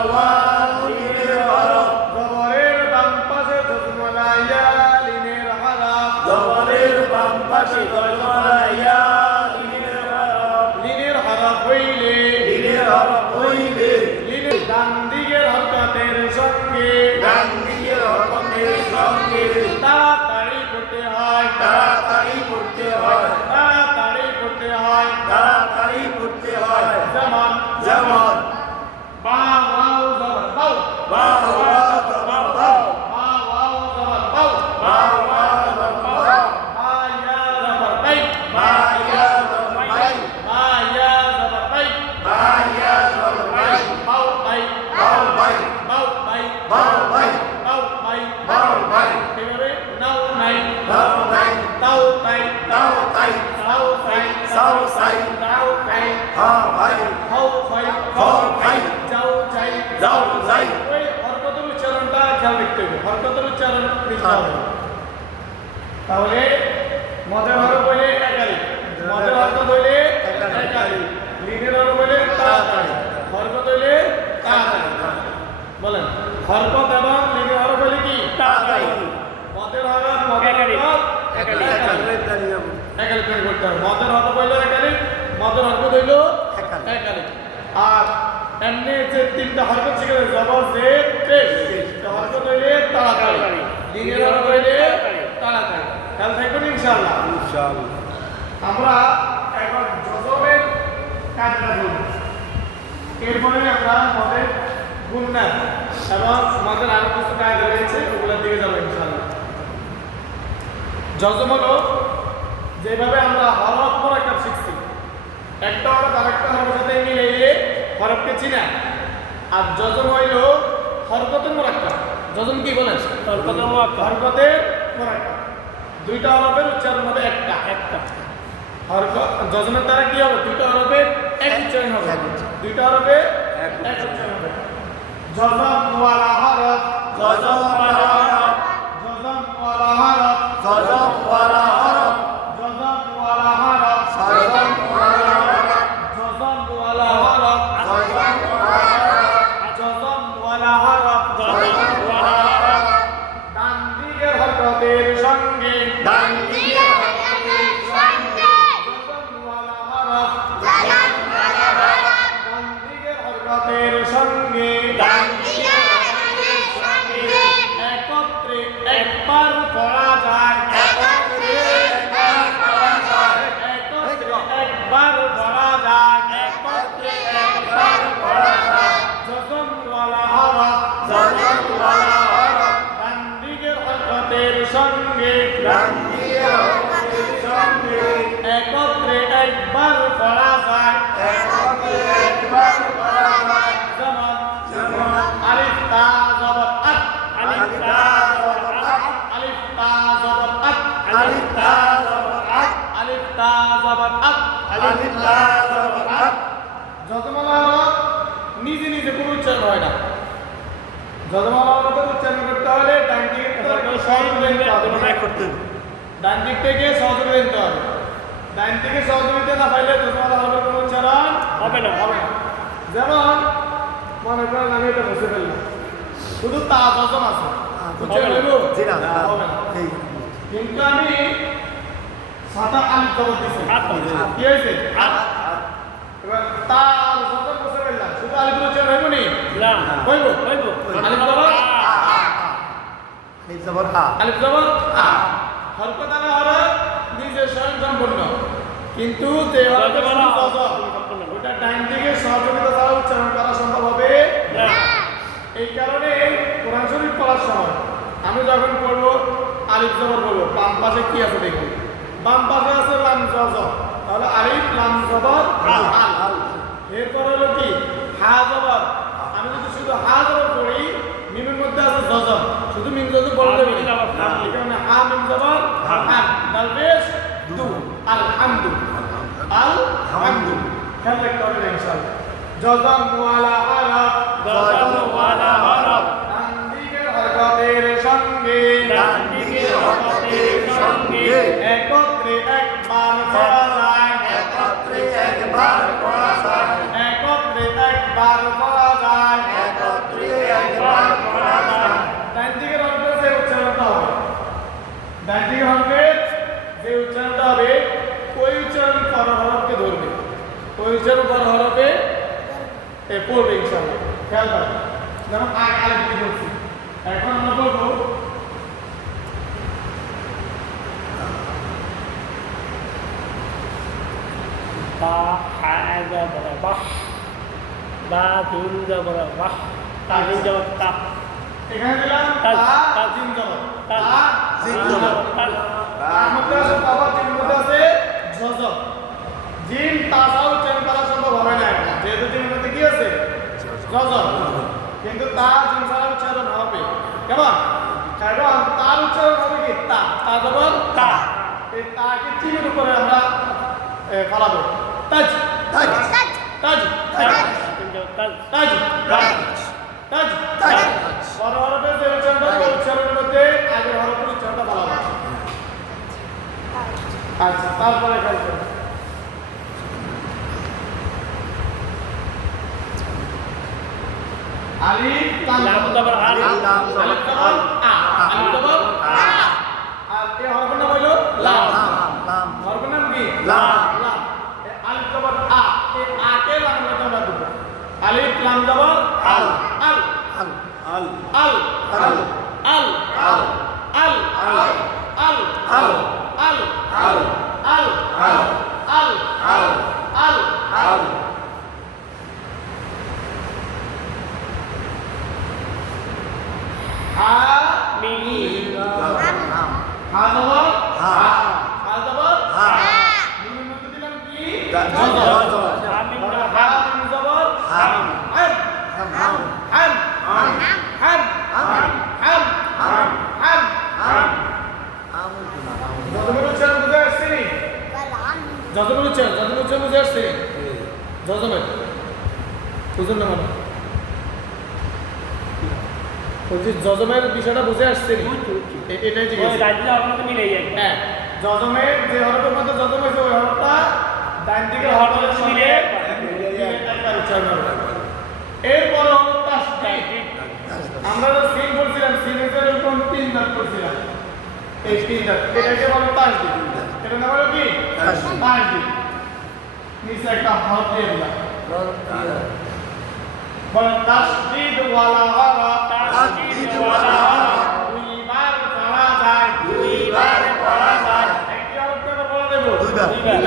Wow লিনের হরফ জবরের বাম পাশে জজমলা ইয়া লিনের হরফ জবরের বাম পাশে জজমলা ইয়া লিনের হরফ হইলে লিনের হরফ হইলে লিনের ডান দিকের হরকতের সঙ্গে ডান দিকের হরফের সঙ্গে তাড়াতাড়ি করতে হয় তাড়াতাড়ি করতে হয় তাড়াতাড়ি করতে হয় তাড়াতাড়ি করতে হয় যেমন যেমন বা ওয়াও জবর বাউ বা ওয়া জবর বাও বা ওয়াও জবর বাউ বা ওয়া জবর বাও বা ইয়া জবর বাই বা ইয়া জবর বাই বা ইয়া জবর বাই বা ইয়া জবর বাই বাউ বাই বাও বাই বাউ বাই বাও বাই বাউ বাই বাও বাই এবারে নাও নাই নাও নাই তাও তাই নাও তাই সাও সাই সাও সাই তাও তাই হা ভাই হাও খাই খাও খাই যাও যাই যাও যাই ওই হরকতের উচ্চারণটা খেয়াল রাখতে হবে হরকতের উচ্চারণ লিখতে হবে তাহলে মদের হরফ হইলে একালি মদের হরকত হইলে একালি লিনের হরফ হইলে তাড়াতাড়ি হরকত হইলে তাড়াতাড়ি বলেন হরকত এবং লিনের হরফ হইলে কি তাড়াতাড়ি মদের হরফ মদের হরকত একালি একালি করে করতে হবে মদের হরফ হইলো একালি মদের হরকত হইলো একালি আর এমনি যে তিনটা হরকত শিখে জবর জের পেশ হরকত হইলে তাড়াতাড়ি লিনের হরফ হইলে তাড়াতাড়ি খেয়াল থাকবেন ইনশাআল্লাহ ইনশাআল্লাহ আমরা এখন জজমের কাজটা করব এরপরে আমরা মদের গুণনা এবং মদের আরো কিছু কাজ রয়েছে ওগুলোর দিকে যাবো ইনশাআল্লাহ জজম হলো যেভাবে আমরা হরফ মোরাক্কাব শিখছি একটা হরফ আরেকটা হরফের সাথে মিলাইলে হরফকে চিনা আর জজম হইল হরকতের মোরাক্কাব জজম কি বলেন হরকতের মোরাক্কাব দুইটা হরফের উচ্চারণ হবে একটা হরকত জজমের দ্বারা কি হবে দুইটা হরফের এক উচ্চারণ হবে দুইটা হরফে এক উচ্চারণ হবে জজম ওয়ালা হরফ জজম ওয়ালা হরফ জজম ওয়ালা হরফ জজম ওয়ালা হরফ জজম ওয়ালা হরফ জজম ওয়ালা হরফ জজম ওয়ালা হরফ জজম ওয়ালা হরফ জজম ওয়ালা হরফ জজম ওয়ালা হরফ ডান দিকের হরকতের সঙ্গে ডান দিকের হরফের সঙ্গে জজম ওয়ালা হরফ জজম ওয়ালা হরফ ডান দিকের হরকতের সঙ্গে ডান দিকের হরফের সঙ্গে একত্রে একবার পড়া যায় একত্রে একবার পড়া যায় একত্রে একবার পড়া যায় একত্রে একবার পড়া যায় জজম ওয়ালা হরফ জজম ওয়ালা হরফ ডান দিকের হরকতের সঙ্গে ডান দিকের হরফের সঙ্গে একত্রে একবার পড়া যায় একত্রে একবার পড়া যায় যেমন যেমন আলিফ তা জবর আত আলিফ তা জবর আত আলিফ তা জবর আত আলিফ তা জবর আত আলিফ তা জবর আত আলিফ তা জবর আত যতমালা হরফ নিজে নিজে কোনো উচ্চারণ হয় না যতমালা হরফের উচ্চারণ করতে হলে ডান দিকে সহযোগিতা করতে হবে ডান দিক থেকে সহযোগিতা নিতে হবে ডান থেকে সহযোগিতা না পাইলে যতমালা হরফের কোনো উচ্চারণ হবে না যেমন মনে করেন আমি এটা বসে ফেললাম শুধু তা যজন আছে উচ্চারণ হইব জি না হবে না এই কিন্তু আমি সাদা আলিফ জবর দিছি কি হয়েছে এবার তার যত বসে ফেললাম শুধু আলিফ উচ্চারণ হইব নি হইব আলিফ জবর আলিফ জবর আ আলিফ জবর হরকত আলা হরফ নিজে স্বয়ং সম্পূর্ণ কিন্তু যে হরফের শুরু জজম ওটা ডাইন দিকে সহযোগিতা দ্বারা উচ্চারণ করা সম্ভব হবে না এই কারণে কোরআন শরীফ পড়ার সময় আমি যখন পড়বো আলিফ জবর বলবো বাম পাশে কি আছে দেখি বাম পাশে আছে লাম জজম তাহলে আলিফ লাম জবর আল এরপর হলো কি হা জবর আমি যদি শুধু হা জবর পড়ি মিমের মধ্যে আছে জজম শুধু মিম জজম বলতে পারি এই কারণে হা মিম জবর হাম দাল পেশ দু আলহামদু আলহামদু খেয়াল রাখতে হবে ইনশাআল্লাহ জজম ওয়ালা হরফ জজম ওয়ালা হরফ ডান দিকের হরকতের সঙ্গে ডান দিকের হরফের সঙ্গে একত্রে একবার পড়া যায় একত্রে একবার পড়া যায় একত্রে একবার পড়া যায় একত্রে উচ্চারণ বড় হরফে পড়বে ইনশাআল্লাহ। খেয়াল করেন, যেমন আলিফ দিয়ে বলছি, এখন আমরা বলবো বা হা জবর বাহ, বা তিন জবর বাহ, তা তিন জবর তা, এখানে দিলাম তাল, তা তাল, জিম জবর তাল, তা তিন জবর তাল, তার মধ্যে আছে বাবা, তিন মধ্যে আছে জজব। জিম তাসা উচ্চারণ করা সম্ভব হবে না এখন, যেহেতু জিমের মধ্যে কি আছে জজব, কিন্তু তা জিম ছাড়া উচ্চারণ হবে। কেমন? এবং তার উচ্চারণ হবে কি তা, তা জবর তা, এই তাকে চিনের উপরে আমরা ফলাবো তাজ তাজ তাজ তাল, তিন জবর তাল, তাজ তাল, তাজ তাল, বড় হরফে যে উচ্চারণটা উচ্চারণের মধ্যে আগের হরফের উচ্চারণটা ভালো হবে। আচ্ছা, তারপরে খেয়াল করুন আলিফ লাম লাম জবর আল, আলিফ জবর আ, আলিফ জবর আ, আর এই হরফের নাম হইল লাম। হরফের নাম কি? লাম। লাম। এই আলিফ জবর আ, এই আ কে লাম বলে আমরা দেব। আলিফ লাম জবর আল, আল আল, আল আল, আল আল আল, আল আল, আল আল, আল আল, আল আল, আল আল, আল আল, হা মিম, হা জবর হা, হা জবর হা, মিমের মধ্যে দিলাম কি? জবর, হা, মিম, হা মিম জবর হাম, হাম হাম, হাম হাম, হাম হাম, হাম হাম, হাম হাম, যতগুলো উচ্চারণ বুঝে আসছে নি? যতগুলো উচ্চারণ বুঝে আসছে নি? যতমের বুঝুন না মানে বলছি যজমের বিষয়টা বুঝে আসছে নি? এটাই জিজ্ঞেস। ওই রাজ্য আপনাকে মিলেই যাবে। হ্যাঁ, যজমের যে হরফের মধ্যে যজম হয়েছে ওই হরফটা ডান দিকে হরফের সঙ্গে একবার উচ্চারণ হবে। এরপর হলো তাসদীদ। আমরা তো সিন বলছিলাম, সিনের এরকম তিন দাঁত করছিলাম, এই তিন দাঁত এটাকে বলে তাসদীদ। এটার নাম হলো কি? তাসদীদ। নিচে একটা হরফ দিয়ে দিলাম, বলে তাসদীদ ওয়ালা হরফ, তাসদীদ ওয়ালা হরফ, দুইবার পড়া যায়, দুইবার পড়া যায়, একটি হরফ করে বলে দেব, দুইবার,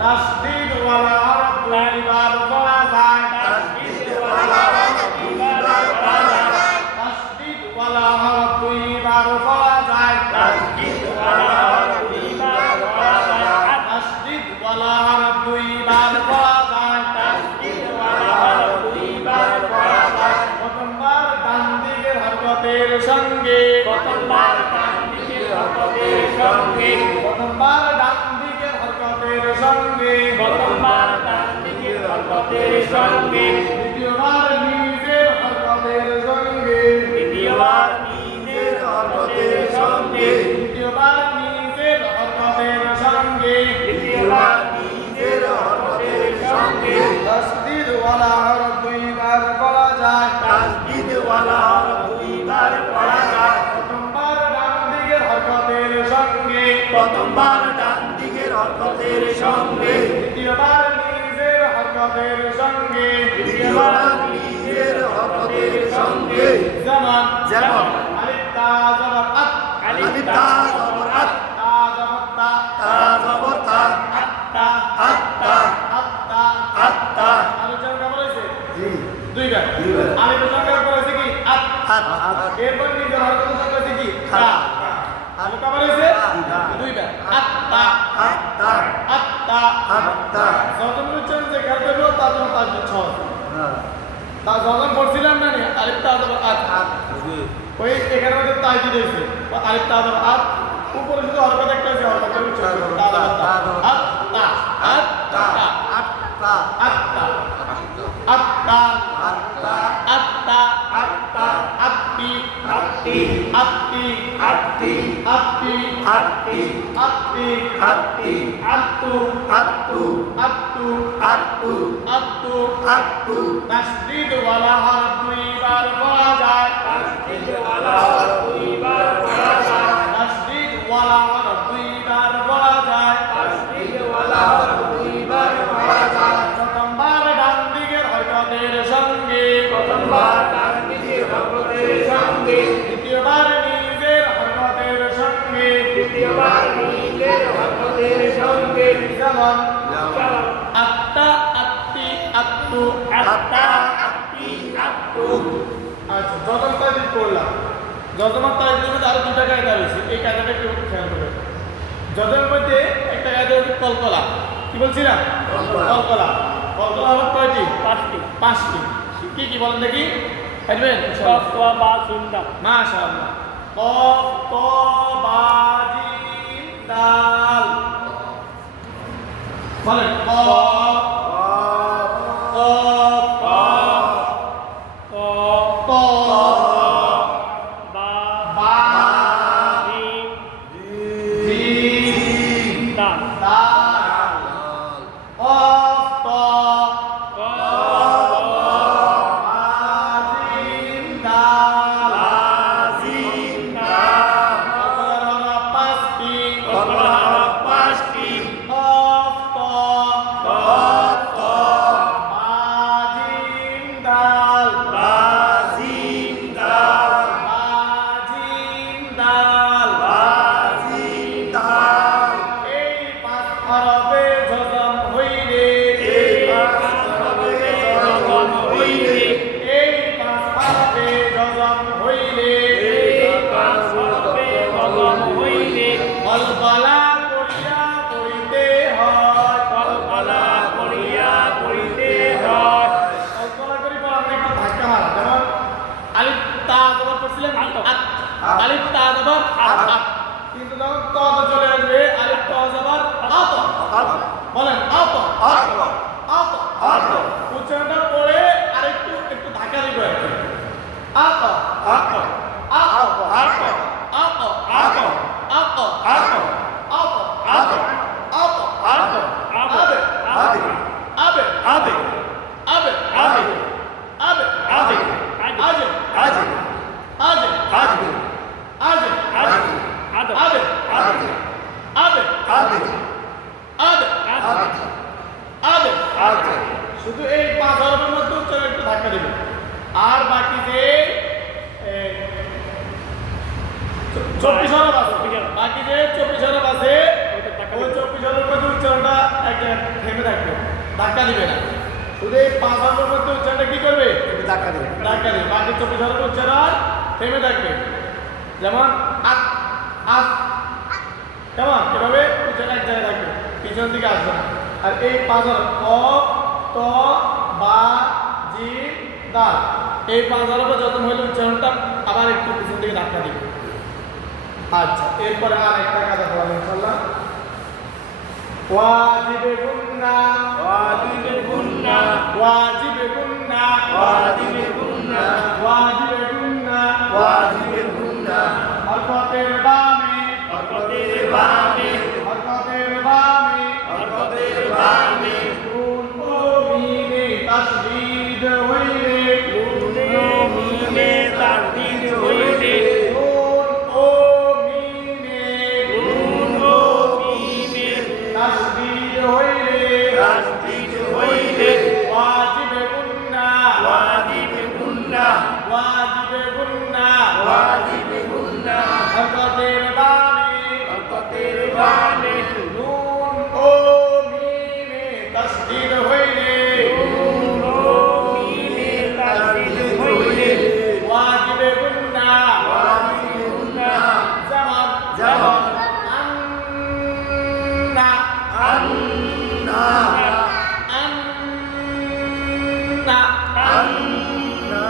তাসদীদ ওয়ালা হরফ দুইবার পড়া যায়, তাসদীদ ওয়ালা হরফ, দুইবার পড়া যায়, তাসদীদ ওয়ালা হরফ দুইবার পড়া যায়, তাসদীদ ওয়ালা হরফ, দুইবার পড়া যায়, তাসদীদ ওয়ালা হরফ দুইবার পড়া যায়, তাসদীদ ওয়ালা হরফ, দুইবার পড়া যায়, প্রথমবার ডান দিকের হরকতের সঙ্গে, প্রথমবার ডান দিকের হরকতের সঙ্গে, প্রথমবার ডান দিকের হরকতের সঙ্গে, প্রথমবার ডান দিকের হরকতের সঙ্গে, দ্বিতীয়বার নিজের হরকতের সঙ্গে, দ্বিতীয়বার নিজের হরকতের সঙ্গে, দ্বিতীয়বার নিজের হরকতের সঙ্গে, দ্বিতীয়বার নিজের হরকতের সঙ্গে, তাসদীদ ওয়ালা হরফ দুইবার পড়া যায়, তাসদীদ ওয়ালা হরফ, দুইবার পড়া যায়, প্রথমবার ডান দিকের হরকতের সঙ্গে, প্রথমবার ডান দিকের হরকতের সঙ্গে, দ্বিতীয়বার নিজের হরকতের সঙ্গে, দ্বিতীয়বার নিজের হরকতের সঙ্গে, যেমন যেমন আলিফ তা জবর আত, আলিফ তা জবর আত, তা জবর তা, তা জবর তা, আত্তা আত্তা, আত্তা আত্তা, আলোচনা কেমন হয়েছে? জি, দুইবার। দুইবার। আলিফের সঙ্গে কেমন হয়েছে কি? আত। আত, আত, এরপর নিজের হরকতের সঙ্গে হয়েছে কি? তা। আলু কেমন হয়েছে? দুইবার। আত্তা আত্তা, আত্তা আত্তা, যতগুলো উচ্চারণ যে খেয়াল করবো তার জন্য তার জন্য সহজ। তা যখন পড়ছিলাম না নি আলিফ তা জবর আত, ওই এখানে মধ্যে তাই দিয়ে দিয়েছে আলিফ তা জবর আত, উপরে শুধু হরকত একটা আছে, হরকতের উচ্চারণ করবো তা জবর তা, আত্তা আত্তা আত্তা, আত্তা আত্তা আত্তা, আত্তা আত্তা, আত্তি আত্তি, আত্তি আত্তি, আত্তি আত্তি, আত্তি আত্তি, আত্তু আত্তু, আত্তু আত্তু, আত্তু আত্তু, তাসদীদ ওয়ালা হরফ দুইবার পড়া যায়, তাসদীদ ওয়ালা হরফ, দুইবার পড়া যায়, তাসদীদ ওয়ালা হরফ দুইবার পড়া যায়, তাসদীদ ওয়ালা হরফ, দুইবার পড়া যায়, প্রথম সঙ্গে প্রথমবার তার নিজের হরকতের সঙ্গে, দ্বিতীয়বার নিজের হরকতের সঙ্গে তৃতীয়বার নিজের হরকতের সঙ্গে। যেমন যেমন আত্মা আত্মি আত্মু আত্মা আত্মি আত্মু। আচ্ছা যতম তারিখ করলাম যতমান তারিখের মধ্যে আরো দুটা কায়দা রয়েছে এই কায়দাটা একটু খেয়াল করবে যতমের মধ্যে একটা কায়দা হচ্ছে কলকলা কি বলছিলাম কলকলা কলকলা হলো কয়টি পাঁচটি কি কি বলেন দেখি পারবেন কফ তোয়া বা সিন দাল। মাশাআল্লাহ কফ ত বা জিম দাল বলেন কফ কফ ক ত বা বা জিম জিম দাল। দাল কফ ত ক আজিম দাল জিম দাল। কলকলা পাঁচটি কলকলা পাঁচটি। কফ ত কফ ত আজিম দাল বা জিম দাল। আজিম দাল বা জিম দাল। এই পাঁচ হরফে যজম হইলে এই পাঁচ হরফে যজম হইলে, এই পাঁচ হরফে যজম হইলে এই পাঁচ হরফে যজম হইলে, কলকলা করিয়া পড়িতে হয় কলকলা করিয়া পড়িতে হয়। কল্পনা করি পর আমরা একটু ধাক্কা মারা যেমন আলিফ তা জবর পড়ছিলেন আত আলিফ তা জবর আত কিন্তু যখন ত চলে আসবে আলিফ ত জবর আত বলেন আত আত উচ্চারণটা পড়ে আরেকটু একটু ধাক্কা দিবে আত আত আত আত আত আত আত আত আত আত আবে আবে আবে আবে আবে আবে আবে আবে আজে আজে আজে আজে আজে আদব আবে আবে আবে আবে আবে আবে শুধু এই পাঁচ হরফের মধ্যে উচ্চারণ একটু ধাক্কা দিবে আর বাকি যে 24 হরফ আছে বাকি যে 24 হরফ আছে ওই 24 হরফের মধ্যে উচ্চারণটা একটা থেমে থাকবে ধাক্কা দিবে না শুধু এই পাঁচ হরফের মধ্যে উচ্চারণটা কি করবে ধাক্কা দিবে বাকি 24 হরফের উচ্চারণ থেমে থাকবে যেমন আত আত কেমন এভাবে উচ্চারণ এক জায়গায় থাকবে পিছন দিকে আসবে না আর এই পাঁচ হরফ ক ত বা জিম দাল এই পাঁচ হরফে যখন হইলে উচ্চারণটা আবার একটু পিছন দিকে ধাক্কা দিবে আচ্ছা এরপরে আর একটা কাজ বলবো ইনশাআল্লাহ ওয়াজিবে গুন্না ওয়াজিবে গুন্না ওয়াজিবে গুন্না ওয়াজিবে গুন্না ওয়াজিবে গুন্না ওয়াজিবে গুন্না হরকতের বামে হরকতের বামে হরকতের বামে হরকতের বামে নুন ও মিমে তাসদীদ হইলে নুন ও মিমে তাসদীদ হইলে নুন ও মিমে নুন ও মিমে তাসদীদ হইলে তাসদীদ হইলে ওয়াজিবে গুন্না ওয়াজিবে গুন্না ওয়াজিবে গুন্না ওয়াজিবে গুন্না হরকতের বামে হরকতের বামে নুন ও মিমে তাসদীদ হইলে নুন ও মিমে তাসদীদ হইলে ওয়াজিবে গুন্না ওয়াজিবে গুন্না যেমন যেমন আন্না আন্না আন্না আন্না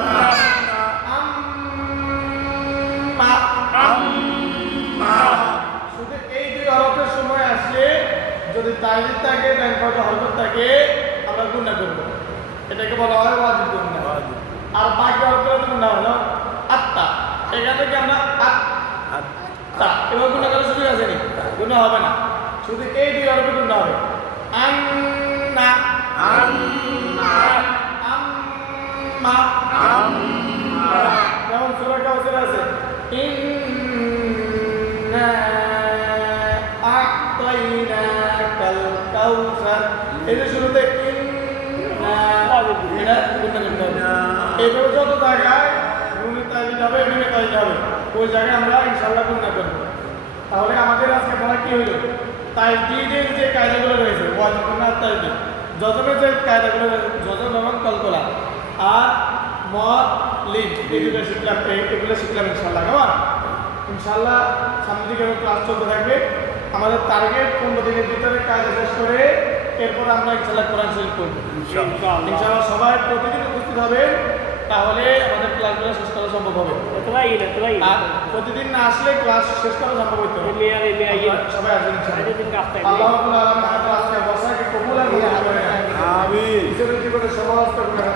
আম্মা আম্মা শুধু এই দুই হরফের সময় আসলে যদি তাজিদ থাকে ডান পাশে হরকত থাকে আমরা গুণা করব এটাকে বলা হয় ওয়াজিব গুণা আর বাকি হরফের গুণা হলো আত্তা এখান থেকে আমরা আত্তা এবার গুণা করার সুযোগ আছে নি গুণা হবে না শুধু এই দুই হরফে গুণা হবে আন্না আন্না আম্মা আম্মা যেমন সূরা কাউসার আছে ইন্না আ'তাইনাকাল কাউসার এই যে শুরুতে ইন্না এটা গুণা করতে হবে এইভাবে যত জায়গায় নুনের তাইজ হবে নুনের তাইজ হবে ওই জায়গায় আমরা ইনশাআল্লাহ গুণা করবো তাহলে আমাদের আজকে পড়া কি হইল তাইজের যে কায়দাগুলো রয়েছে ওয়াজিব গুনার তাইজ যজনের যে কায়দাগুলো রয়েছে যজন এবং কলকলা আর মদ লিড এগুলো শিখলাম ইনশাআল্লাহ কেমন ইনশাআল্লাহ সামনের দিকে ক্লাস চলতে থাকবে আমাদের টার্গেট 15 দিনের ভিতরে কাজ শেষ করে এরপর আমরা ইনশাআল্লাহ কোরআন শরীফ করব ইনশাআল্লাহ সবাই প্রতিদিন উপস্থিত হবে তাহলে আমাদের ক্লাসগুলো শেষ করা সম্ভব হবে আর প্রতিদিন না আসলে ক্লাস শেষ করা সম্ভব হইতো সবাই আসবেন ইনশাআল্লাহ আল্লাহ রাব্বুল আলামিন আমাদের আজকে বসাকে কবুল আর মঞ্জুর করে আমিন জীবনে সমস্ত গুনাহ